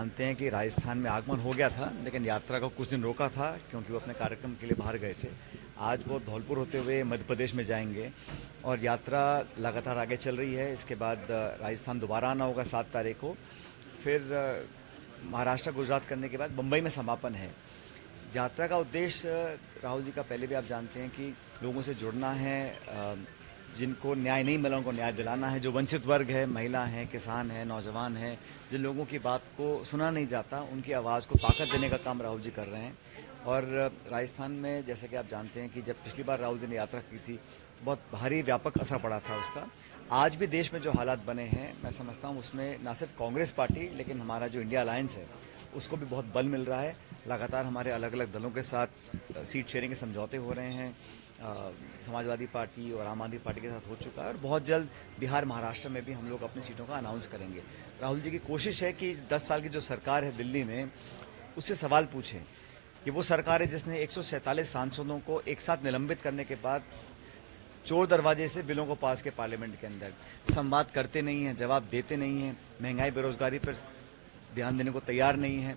जानते हैं कि राजस्थान में आगमन हो गया था, लेकिन यात्रा को कुछ दिन रोका था क्योंकि वो अपने कार्यक्रम के लिए बाहर गए थे। आज वो धौलपुर होते हुए मध्य प्रदेश में जाएंगे और यात्रा लगातार आगे चल रही है। इसके बाद राजस्थान दोबारा आना होगा 7 तारीख को, फिर महाराष्ट्र गुजरात करने के बाद मुंबई में समापन है। यात्रा का उद्देश्य राहुल जी का पहले भी आप जानते हैं कि लोगों से जुड़ना है, जिनको न्याय नहीं मिला उनको न्याय दिलाना है, जो वंचित वर्ग है, महिला हैं, किसान हैं, नौजवान हैं, जिन लोगों की बात को सुना नहीं जाता, उनकी आवाज़ को ताकत देने का काम राहुल जी कर रहे हैं। और राजस्थान में जैसे कि आप जानते हैं कि जब पिछली बार राहुल जी ने यात्रा की थी तो बहुत भारी व्यापक असर पड़ा था उसका। आज भी देश में जो हालात बने हैं, मैं समझता हूँ उसमें न सिर्फ कांग्रेस पार्टी लेकिन हमारा जो इंडिया अलायंस है उसको भी बहुत बल मिल रहा है। लगातार हमारे अलग अलग दलों के साथ सीट शेयरिंग के समझौते हो रहे हैं। समाजवादी पार्टी और आम आदमी पार्टी के साथ हो चुका है और बहुत जल्द बिहार महाराष्ट्र में भी हम लोग अपनी सीटों का अनाउंस करेंगे। राहुल जी की कोशिश है कि 10 साल की जो सरकार है दिल्ली में, उससे सवाल पूछें। ये वो सरकार है जिसने 147 सांसदों को एक साथ निलंबित करने के बाद चोर दरवाजे से बिलों को पास के पार्लियामेंट के अंदर। संवाद करते नहीं हैं, जवाब देते नहीं हैं, महंगाई बेरोजगारी पर ध्यान देने को तैयार नहीं है।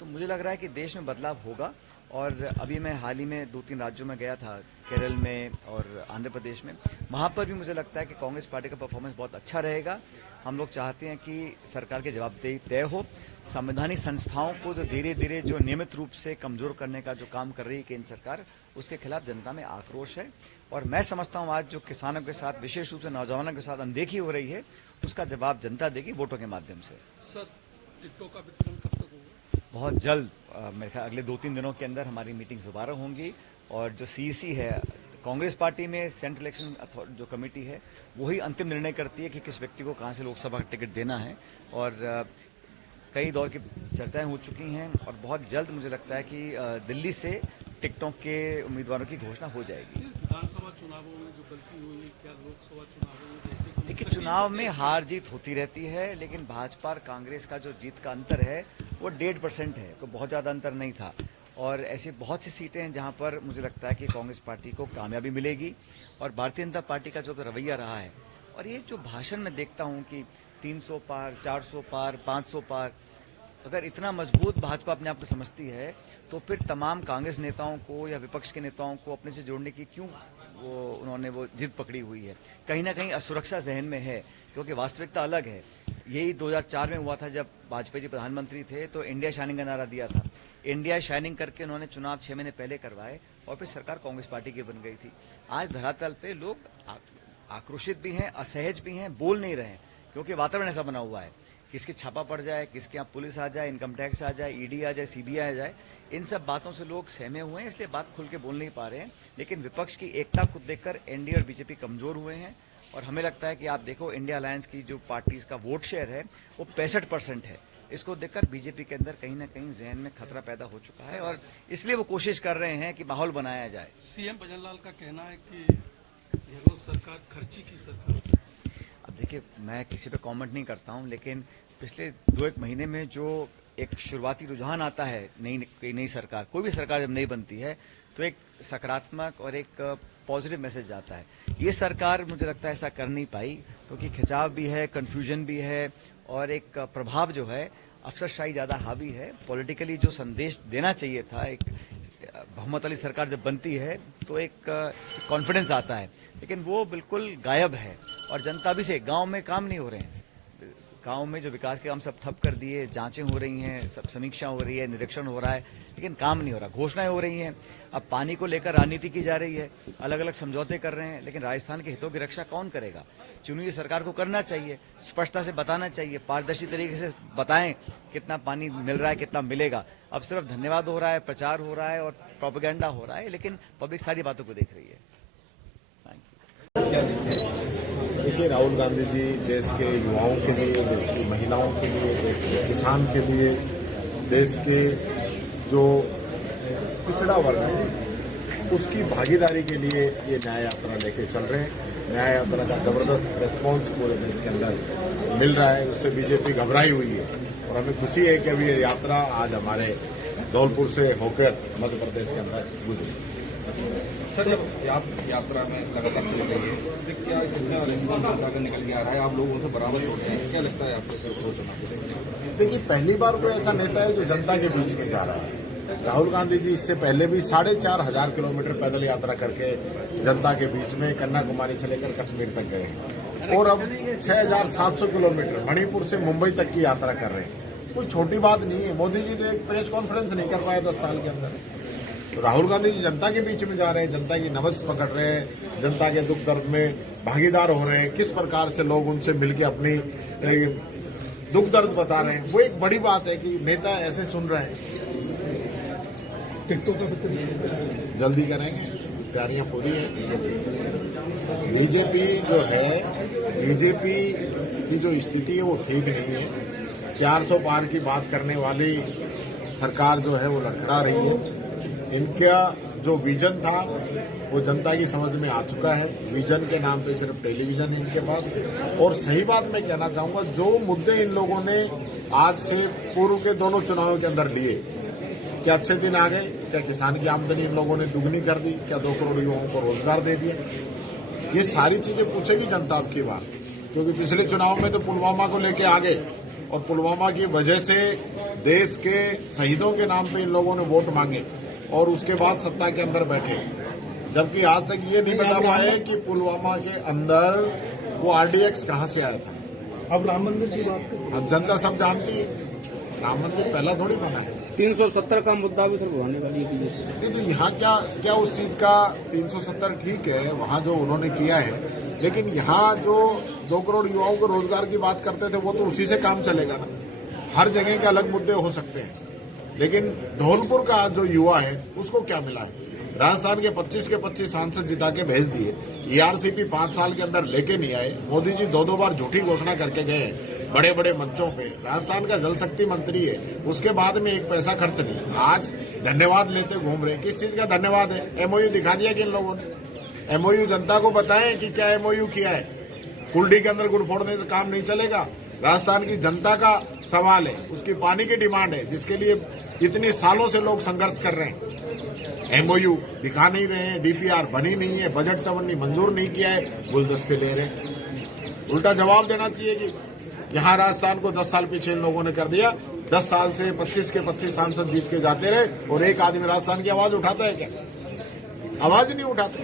तो मुझे लग रहा है कि देश में बदलाव होगा। और अभी मैं हाल ही में 2-3 राज्यों में गया था, केरल में और आंध्र प्रदेश में। वहाँ पर भी मुझे लगता है कि कांग्रेस पार्टी का परफॉर्मेंस बहुत अच्छा रहेगा। हम लोग चाहते हैं कि सरकार की जवाबदेही तय हो। संवैधानिक संस्थाओं को जो धीरे धीरे जो नियमित रूप से कमजोर करने का जो काम कर रही है केंद्र सरकार, उसके खिलाफ जनता में आक्रोश है। और मैं समझता हूँ आज जो किसानों के साथ, विशेष रूप से नौजवानों के साथ अनदेखी हो रही है, उसका जवाब जनता देगी वोटों के माध्यम से। सर, टिकटों का वितरण कब तक होगा? बहुत जल्द, मेरे ख्याल अगले 2-3 दिनों के अंदर हमारी मीटिंग दोबारा होंगी। और जो सीईसी है कांग्रेस पार्टी में, सेंट्रल इलेक्शन जो कमेटी है, वही अंतिम निर्णय करती है कि किस व्यक्ति को कहां से लोकसभा का टिकट देना है। और कई दौर की चर्चाएं हो चुकी हैं और बहुत जल्द मुझे लगता है कि दिल्ली से टिकटों के उम्मीदवारों की घोषणा हो जाएगी। विधानसभा चुनावों में जो गलती हुई, क्या लोकसभा चुनावों में देखिए, चुनाव में हार जीत होती रहती है, लेकिन भाजपा और कांग्रेस का जो जीत का अंतर है वो 1.5% है, तो बहुत ज़्यादा अंतर नहीं था। और ऐसी बहुत सी सीटें हैं जहां पर मुझे लगता है कि कांग्रेस पार्टी को कामयाबी मिलेगी। और भारतीय जनता पार्टी का जो रवैया रहा है, और ये जो भाषण में देखता हूं कि 300 पार, 400 पार, 500 पार, अगर इतना मजबूत भाजपा अपने आप को समझती है तो फिर तमाम कांग्रेस नेताओं को या विपक्ष के नेताओं को अपने से जोड़ने की क्यों उन्होंने वो जिद पकड़ी हुई है। कहीं ना कहीं असुरक्षा जहन में है, क्योंकि वास्तविकता अलग है। यही 2004 में हुआ था जब वाजपेयी जी प्रधानमंत्री थे, तो इंडिया शाइनिंग का नारा दिया था। इंडिया शाइनिंग करके उन्होंने चुनाव 6 महीने पहले करवाए और फिर सरकार कांग्रेस पार्टी की बन गई थी। आज धरातल पे लोग आक्रोशित भी हैं, असहज भी हैं, बोल नहीं रहे हैं, क्योंकि वातावरण ऐसा बना हुआ है। किसकी छापा पड़ जाए, किसके यहाँ पुलिस आ जाए, इनकम टैक्स आ जाए, ईडी आ जाए, सीबीआई आ जाए, इन सब बातों से लोग सहमे हुए हैं, इसलिए बात खुल के बोल नहीं पा रहे हैं। लेकिन विपक्ष की एकता को देखकर एनडीए और बीजेपी कमजोर हुए हैं। और हमें लगता है कि आप देखो, इंडिया अलायंस की जो पार्टीज का वोट शेयर है वो 65% है। इसको देखकर बीजेपी के अंदर कहीं ना कहीं जहन में खतरा पैदा हो चुका है और इसलिए वो कोशिश कर रहे हैं कि माहौल बनाया जाए। सीएम भजनलाल का कहना है कि गहलोत सरकार खर्ची की सरकार। अब देखिए, मैं किसी पे कमेंट नहीं करता हूं, लेकिन पिछले 2-1 महीने में जो एक शुरुआती रुझान आता है, नई सरकार, कोई भी सरकार जब नहीं बनती है तो एक सकारात्मक और एक पॉजिटिव मैसेज आता है। ये सरकार मुझे लगता है ऐसा कर नहीं पाई, क्योंकि खिंचाव भी है, कंफ्यूजन भी है और एक प्रभाव जो है, अफसरशाही ज्यादा हावी है। पॉलिटिकली जो संदेश देना चाहिए था, एक बहुमत वाली सरकार जब बनती है तो एक कॉन्फिडेंस आता है, लेकिन वो बिल्कुल गायब है। और जनता भी से गांव में काम नहीं हो रहे हैं। गांव में जो विकास के काम सब ठप कर दिए, जांचें हो रही हैं, सब समीक्षा हो रही है, निरीक्षण हो रहा है, लेकिन काम नहीं हो रहा। घोषणाएं हो रही हैं, अब पानी को लेकर राजनीति की जा रही है, अलग अलग समझौते कर रहे हैं, लेकिन राजस्थान के हितों की रक्षा कौन करेगा? चुनी हुई सरकार को करना चाहिए, स्पष्टता से बताना चाहिए, पारदर्शी तरीके से बताएं कितना पानी मिल रहा है, कितना मिलेगा। अब सिर्फ धन्यवाद हो रहा है, प्रचार हो रहा है और प्रोपेगेंडा हो रहा है, लेकिन पब्लिक सारी बातों को देख रही है। देखिए, राहुल गांधी जी देश के युवाओं के लिए, देश की महिलाओं के लिए, देश के किसान के लिए, देश के जो पिछड़ा वर्ग है उसकी भागीदारी के लिए ये न्याय यात्रा लेके चल रहे हैं। न्याय यात्रा का जबरदस्त रिस्पॉन्स पूरे देश के अंदर मिल रहा है, उससे बीजेपी घबराई हुई है और हमें खुशी है कि अभी ये यात्रा आज हमारे धौलपुर से होकर मध्य प्रदेश के अंदर गुजरी। सर, जब आप यात्रा में लगातार चल रही है, इसलिए क्या कितना रिस्पॉन्स जनता का निकल के आ रहा है? आप लोगों से बराबर होते हैं, क्या लगता है आपको सर अप्रोच होना? देखिए, पहली बार कोई ऐसा नेता है जो जनता के बीच में जा रहा है। राहुल गांधी जी इससे पहले भी 4,500 किलोमीटर पैदल यात्रा करके जनता के बीच में कन्याकुमारी से लेकर कश्मीर तक गए हैं और अब 6,700 किलोमीटर मणिपुर से मुंबई तक की यात्रा कर रहे हैं। कोई छोटी बात नहीं है। मोदी जी ने एक प्रेस कॉन्फ्रेंस नहीं कर पाए 10 साल के अंदर। तो राहुल गांधी जी जनता के बीच में जा रहे हैं, जनता की नब्ज पकड़ रहे हैं, जनता के दुख दर्द में भागीदार हो रहे हैं, किस प्रकार से लोग उनसे मिलकर अपनी दुख दर्द बता रहे हैं। वो एक बड़ी बात है कि नेता ऐसे सुन रहे हैं। जल्दी करेंगे, तैयारियां पूरी है। बीजेपी जो है, बीजेपी की जो स्थिति है वो ठीक नहीं है। 400 पार की बात करने वाली सरकार जो है वो लड़खड़ा रही है। इनका जो विजन था वो जनता की समझ में आ चुका है। विजन के नाम पे सिर्फ टेलीविजन इनके पास। और सही बात मैं कहना चाहूंगा, जो मुद्दे इन लोगों ने आज से पूर्व के दोनों चुनावों के अंदर लिए, क्या अच्छे दिन आ गए? क्या किसान की आमदनी इन लोगों ने दुगनी कर दी? क्या 2 करोड़ युवाओं को रोजगार दे दिया? ये सारी चीजें पूछेगी जनता अब की बार, क्योंकि पिछले चुनाव में तो पुलवामा को लेके आ गए और पुलवामा की वजह से देश के शहीदों के नाम पे इन लोगों ने वोट मांगे और उसके बाद सत्ता के अंदर बैठे, जबकि आज तक ये नहीं बता पाए कि पुलवामा के अंदर वो RDX कहां से आया था। अब राम मंदिर की बात करें, अब जनता सब जानती है, राम मंदिर पहला थोड़ी बना है। 370 का मुद्दा भी सर बढ़ाने वाली है बीजेपी। नहीं तो यहाँ क्या उस चीज का 370 ठीक है, वहाँ जो उन्होंने किया है, लेकिन यहाँ जो 2 करोड़ युवाओं को रोजगार की बात करते थे वो तो उसी से काम चलेगा ना। हर जगह के अलग मुद्दे हो सकते हैं, लेकिन धौलपुर का जो युवा है उसको क्या मिला है? राजस्थान के 25 के 25 सांसद जिता के भेज दिए, ERCP 5 साल के अंदर लेके नहीं आए। मोदी जी 2 बार झूठी घोषणा करके गए बड़े बड़े मंचों पे। राजस्थान का जल शक्ति मंत्री है, उसके बाद में एक पैसा खर्च नहीं। आज धन्यवाद लेते घूम रहे। किस चीज का धन्यवाद है? MOU दिखा दिया कि इन लोगों ने। MOU जनता को बताएं कि क्या MOU किया है। कुल्डी के अंदर गुड़ फोड़ने से काम नहीं चलेगा। राजस्थान की जनता का सवाल है, उसकी पानी की डिमांड है, जिसके लिए इतने सालों से लोग संघर्ष कर रहे हैं। MOU दिखा नहीं रहे हैं, DPR बनी नहीं है, बजट चवन्नी मंजूर नहीं किया है, गुलदस्ते ले रहे हैं। उल्टा जवाब देना चाहिए कि यहाँ राजस्थान को 10 साल पीछे इन लोगों ने कर दिया। 10 साल से 25 के 25 सांसद जीत के जाते रहे और एक आदमी राजस्थान की आवाज उठाता है क्या? आवाज नहीं उठाते।